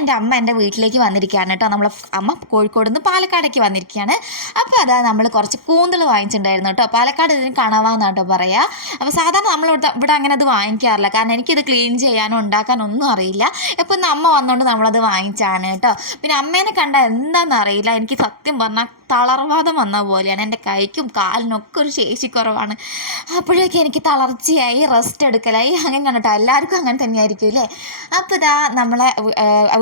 എന്റെ അമ്മ എന്റെ വീട്ടിലേക്ക് വന്നിരിക്കുകയാണ് കേട്ടോ. നമ്മളെ അമ്മ കോഴിക്കോട് നിന്ന് പാലക്കാടേക്ക് വന്നിരിക്കുകയാണ്. അപ്പോൾ അതാ നമ്മൾ കുറച്ച് കൂന്തൽ വാങ്ങിച്ചിട്ടുണ്ടായിരുന്നു കേട്ടോ. പാലക്കാട് ഇതിന് കണവാന്നാണ് കേട്ടോ പറയുക അപ്പോൾ സാധാരണ നമ്മൾ ഇവിടെ ഇവിടെ അങ്ങനെ അത് വാങ്ങിക്കാറില്ല. കാരണം എനിക്കിത് ക്ലീൻ ചെയ്യാനോ ഉണ്ടാക്കാനോ ഒന്നും അറിയില്ല. ഇപ്പോൾ ഇന്ന് അമ്മ വന്നുകൊണ്ട് നമ്മളത് വാങ്ങിച്ചാണ് കേട്ടോ. പിന്നെ അമ്മേനെ കണ്ടാൽ എന്താണെന്ന് അറിയില്ല. എനിക്ക് സത്യം പറഞ്ഞാൽ തളർവാദം വന്ന പോലെയാണ്. എന്റെ കൈക്കും കാലിനൊക്കെ ഒരു ശേഷി കുറവാണ് അപ്പോഴേക്കും എനിക്ക് തളർച്ചയായി റെസ്റ്റ് എടുക്കലായി. അങ്ങനെ കണ്ടിട്ടോ എല്ലാവർക്കും അങ്ങനെ തന്നെയായിരിക്കും അല്ലേ? അപ്പോൾ ഇതാ നമ്മളെ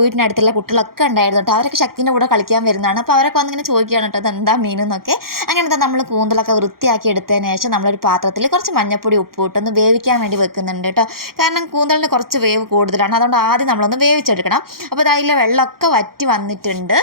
വീ- അടുത്തുള്ള വീട്ടിനടുത്തുള്ള കുട്ടികളൊക്കെ ഉണ്ടായിരുന്നു കേട്ടോ. അവരൊക്കെ ശക്തിന്റെ കൂടെ കളിക്കാൻ വരുന്നതാണ്. അപ്പോൾ അവരൊക്കെ വന്നിങ്ങനെ ചോദിക്കുകയാണ് കേട്ടോ എന്താ മീൻ എന്നൊക്കെ? അങ്ങനത്തെ നമ്മൾ കൂന്തലൊക്കെ വൃത്തിയാക്കി എടുത്തതിന് ശേഷം നമ്മളൊരു പാത്രത്തിൽ കുറച്ച് മഞ്ഞപ്പൊടി ഉപ്പ് ഇട്ടൊന്ന് വേവിക്കാൻ വേണ്ടി വെക്കുന്നുണ്ട് കേട്ടോ. കാരണം കൂന്തലിന് കുറച്ച് വേവ് കൂടുതലാണ്. അതുകൊണ്ട് ആദ്യം നമ്മളൊന്ന് വേവിച്ചെടുക്കണം. അപ്പോൾ അതിലെ വെള്ളമൊക്കെ വറ്റി വന്നിട്ടുണ്ട്.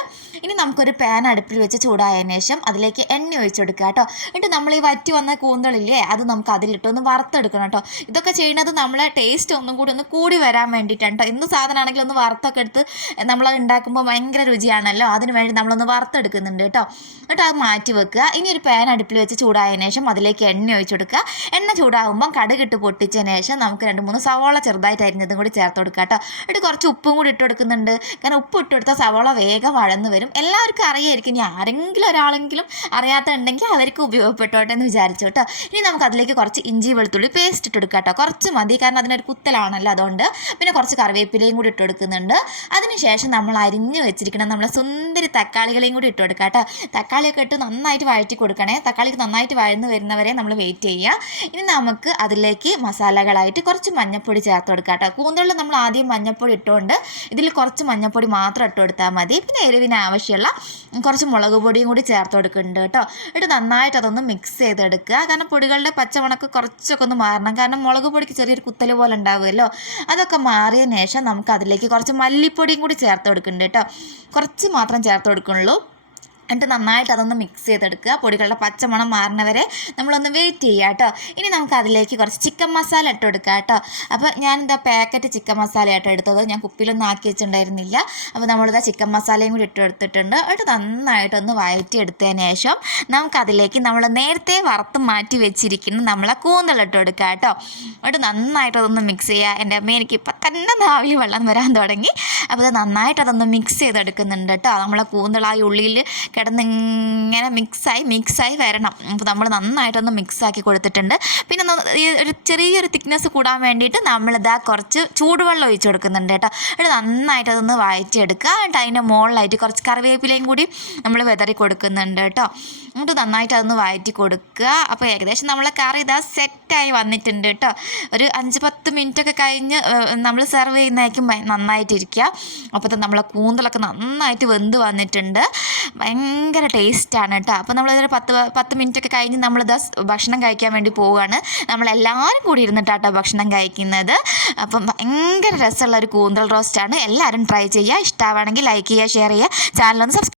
ഇനി നമുക്കൊരു പാൻ അടുപ്പിൽ വെച്ച് ചൂടായതിനു ശേഷം അതിലേക്ക് എണ്ണ ഒഴിച്ചെടുക്കുക കേട്ടോ. എന്നിട്ട് നമ്മൾ ഈ വറ്റി വന്ന കൂന്തളില്ലേ അത് നമുക്ക് അതിലിട്ട് ഒന്ന് വറുത്തെടുക്കണം കേട്ടോ. ഇതൊക്കെ ചെയ്യുന്നത് നമ്മളെ ടേസ്റ്റ് ഒന്നും കൂടി ഒന്ന് കൂടി വരാൻ വേണ്ടിയിട്ടാണ് കേട്ടോ. എന്ത് സാധനമാണെങ്കിലും ഒന്ന് വറുത്തൊക്കെ എടുത്ത് നമ്മൾ ഉണ്ടാക്കുമ്പോൾ ഭയങ്കര രുചിയാണല്ലോ. അതിന് വേണ്ടി നമ്മളൊന്ന് വറുത്തെടുക്കുന്നുണ്ട് കേട്ടോ. എന്നിട്ട് അത് മാറ്റി വെക്കുക. ഇനി ഒരു പാൻ അടുപ്പിൽ വെച്ച് ചൂടായതിനു ശേഷം അതിലേക്ക് എണ്ണ ഒഴിച്ച് കൊടുക്കുക. എണ്ണ ചൂടാകുമ്പം കടുകിട്ട് പൊട്ടിച്ചതിന് ശേഷം നമുക്ക് രണ്ട് മൂന്ന് സവാള ചെറുതായിട്ട് അരിഞ്ഞതും കൂടി ചേർത്ത് കൊടുക്കുക കേട്ടോ. എന്നിട്ട് കുറച്ച് ഉപ്പും കൂടി ഇട്ട് കൊടുക്കുന്നുണ്ട്. കാരണം ഉപ്പ് ഇട്ട് കൊടുത്താൽ സവാള വേഗം വഴന്ന് വരും. എല്ലാവർക്കും അറിയായിരിക്കും. ഇനി ആരെങ്കിലും ഒരാളെങ്കിലും അറിയാത്തുണ്ടെങ്കിൽ അവർക്ക് ഉപയോഗപ്പെട്ടോട്ടെ എന്ന് വിചാരിച്ചു കേട്ടോ. ഇനി നമുക്ക് അതിലേക്ക് കുറച്ച് ഇഞ്ചി വെളുത്തുള്ളി പേസ്റ്റ് ഇട്ട് കൊടുക്കുക കേട്ടോ. കുറച്ച് മതി. കാരണം അതിനൊരു കുത്തലാണല്ലോ അതുകൊണ്ട്. പിന്നെ കുറച്ച് കറിവേപ്പിലയും കൂടി ഇട്ട് കൊടുക്കുന്നുണ്ട്. അതിനുശേഷം നമ്മൾ അരിഞ്ഞു വെച്ചിരിക്കണം. നമ്മളെ സുന്ദരി തക്കാളികളെയും കൂടി ഇട്ട് കൊടുക്കുക കേട്ടോ തക്കാളിയൊക്കെ ഇട്ട് നന്നായിട്ട് വഴറ്റി കൊടുക്കണേ. തക്കാളിക്ക് നന്നായിട്ട് വഴന്ന് വരുന്നവരെ നമ്മൾ വെയിറ്റ് ചെയ്യുക. ഇനി നമുക്ക് അതിലേക്ക് മസാലകളായിട്ട് കുറച്ച് മഞ്ഞൾപ്പൊടി ചേർത്ത് കൊടുക്കുക കേട്ടോ കൂന്തളിൽ നമ്മൾ ആദ്യം മഞ്ഞൾപ്പൊടി ഇട്ടുകൊണ്ട് ഇതിൽ കുറച്ച് മഞ്ഞൾപ്പൊടി മാത്രം ഇട്ട് കൊടുത്താൽ മതി. പിന്നെ എരിവിന് ആവശ്യമുള്ള കുറച്ച് മുളക് പൊടിയും കൂടി ചേർത്ത് കൊടുക്കുന്നുണ്ട് കേട്ടോ. എന്നിട്ട് നന്നായിട്ട് അതൊന്ന് മിക്സ് ചെയ്തെടുക്കുക. കാരണം പൊടികളുടെ പച്ചമുണക്ക് കുറച്ചൊക്കെ ഒന്ന് മാറണം. കാരണം മുളക് പൊടിക്ക് ചെറിയൊരു കുത്തൽ പോലെ ഉണ്ടാവുമല്ലോ. അതൊക്കെ മാറിയതിന് ശേഷം നമുക്ക് അതിലേക്ക് കുറച്ച് കൂടി ചേർത്ത് കൊടുക്കുന്നുണ്ട് കേട്ടോ. കുറച്ച് മാത്രം ചേർത്ത് കൊടുക്കുന്നുള്ളൂ. എന്നിട്ട് നന്നായിട്ട് അതൊന്ന് മിക്സ് ചെയ്തെടുക്കുക. പൊടികളുടെ പച്ചമണം മാറുന്നവരെ നമ്മളൊന്ന് വെയിറ്റ് ചെയ്യുക കേട്ടോ. ഇനി നമുക്ക് അതിലേക്ക് കുറച്ച് ചിക്കൻ മസാല ഇട്ട് കൊടുക്കുക കേട്ടോ. അപ്പോൾ ഞാൻ എന്താ പാക്കറ്റ് ചിക്കൻ മസാല ആയിട്ട് എടുത്തത്. ഞാൻ കുപ്പിയിലൊന്നും ആക്കി വെച്ചിട്ടുണ്ടായിരുന്നില്ല. അപ്പോൾ നമ്മളിതാ ചിക്കൻ മസാലയും കൂടി ഇട്ട് കൊടുത്തിട്ടുണ്ട്. എന്നിട്ട് നന്നായിട്ടൊന്ന് വഴറ്റി എടുത്തതിന് ശേഷം നമുക്കതിലേക്ക് നമ്മൾ നേരത്തെ വറുത്ത് മാറ്റി വെച്ചിരിക്കുന്ന നമ്മളെ കൂന്തളിട്ട് കൊടുക്കുക കേട്ടോ. എന്നിട്ട് നന്നായിട്ട് അതൊന്ന് മിക്സ് ചെയ്യുക. എന്റെ അമ്മ എനിക്ക് ഇപ്പം തന്നെ നാവിൽ വെള്ളം വരാൻ തുടങ്ങി. അപ്പോൾ അത് നന്നായിട്ട് അതൊന്ന് മിക്സ് ചെയ്തെടുക്കുന്നുണ്ട് കേട്ടോ. നമ്മളെ കൂന്തള ഉള്ളിൽ കിടന്ന് ഇങ്ങനെ മിക്സായി മിക്സായി വരണം. അപ്പോൾ നമ്മൾ നന്നായിട്ടൊന്ന് മിക്സാക്കി കൊടുത്തിട്ടുണ്ട്. പിന്നെ ഈ ഒരു ചെറിയൊരു തിക്നെസ് കൂടാൻ വേണ്ടിയിട്ട് നമ്മളിതാ കുറച്ച് ചൂടുവെള്ളം ഒഴിച്ച് കൊടുക്കുന്നുണ്ട് കേട്ടോ. ഇവിടെ നന്നായിട്ട് വഴറ്റിയെടുക്കുക. എന്നിട്ട് അതിന്റെ മുകളിലായിട്ട് കുറച്ച് കറിവേപ്പിലയും കൂടി നമ്മൾ വിതറി കൊടുക്കുന്നുണ്ട് കേട്ടോ. എന്നിട്ട് നന്നായിട്ട് അതൊന്ന് വഴറ്റി കൊടുക്കുക. അപ്പോൾ ഏകദേശം നമ്മളെ കറി ഇതാ സെറ്റായി വന്നിട്ടുണ്ട് കേട്ടോ. ഒരു അഞ്ച് പത്ത് മിനിറ്റൊക്കെ കഴിഞ്ഞ് നമ്മൾ സെർവ് ചെയ്യുന്നതായിരിക്കും നന്നായിട്ടിരിക്കുക. അപ്പോൾ നമ്മളെ കൂന്തലൊക്കെ നന്നായിട്ട് വെന്ത് വന്നിട്ടുണ്ട്. ഭയങ്കര ടേസ്റ്റാണ് കേട്ടോ. അപ്പോൾ നമ്മൾ നമ്മളിതൊരു പത്ത് പത്ത് മിനിറ്റ് ഒക്കെ കഴിഞ്ഞ് നമ്മളിത് ഭക്ഷണം കഴിക്കാൻ വേണ്ടി പോവുകയാണ്. നമ്മളെല്ലാവരും കൂടി ഇരുന്നിട്ടാട്ടോ ഭക്ഷണം കഴിക്കുന്നത്. അപ്പം ഭയങ്കര രസമുള്ള ഒരു കൂന്തൽ റോസ്റ്റാണ് എല്ലാവരും ട്രൈ ചെയ്യുക. ഇഷ്ടമാണെങ്കിൽ ലൈക്ക് ചെയ്യുക ഷെയർ ചെയ്യുക. ചാനലൊന്ന് സബ്സ്ക്രൈബ്